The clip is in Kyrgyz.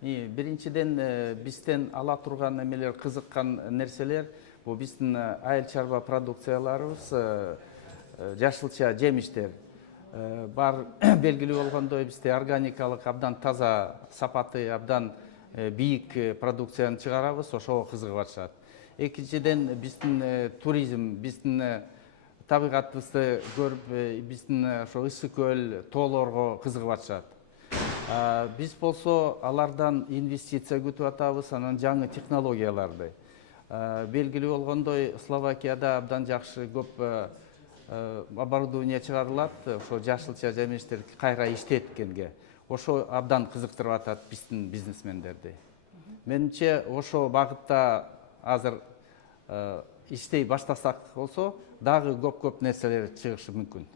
Биринчиден бизден ала турган эмелер, кызыккан нерселер бул биздин айыл чарба продукцияларыбыз, жашылча жемиштер. Бар белгилүү болгондой бизде органикалык абдан таза, сапаты абдан бийик продукцияны чыгарабыз, ошого кызыгып атышат. Экинчиден биздин туризм, биздин табигатыбызды көрүп, биздин ошо ысык көл, тоолорго кызыгып атышат. Биз болсо алардан инвестиция күтүп атабыз, анан жаңы технологияларды. Белгилүү болгондой Словакияда абдан жакшы көп оборудование чыгарылат, ошо жашылча жемиштер кайра иштеткенге. Ошо абдан кызыктырып атат биздин бизнесмендерди. Менимче ошо багытта азыр иштей баштасак болсо, дагы көп нерселер чыгышы мүмкүн.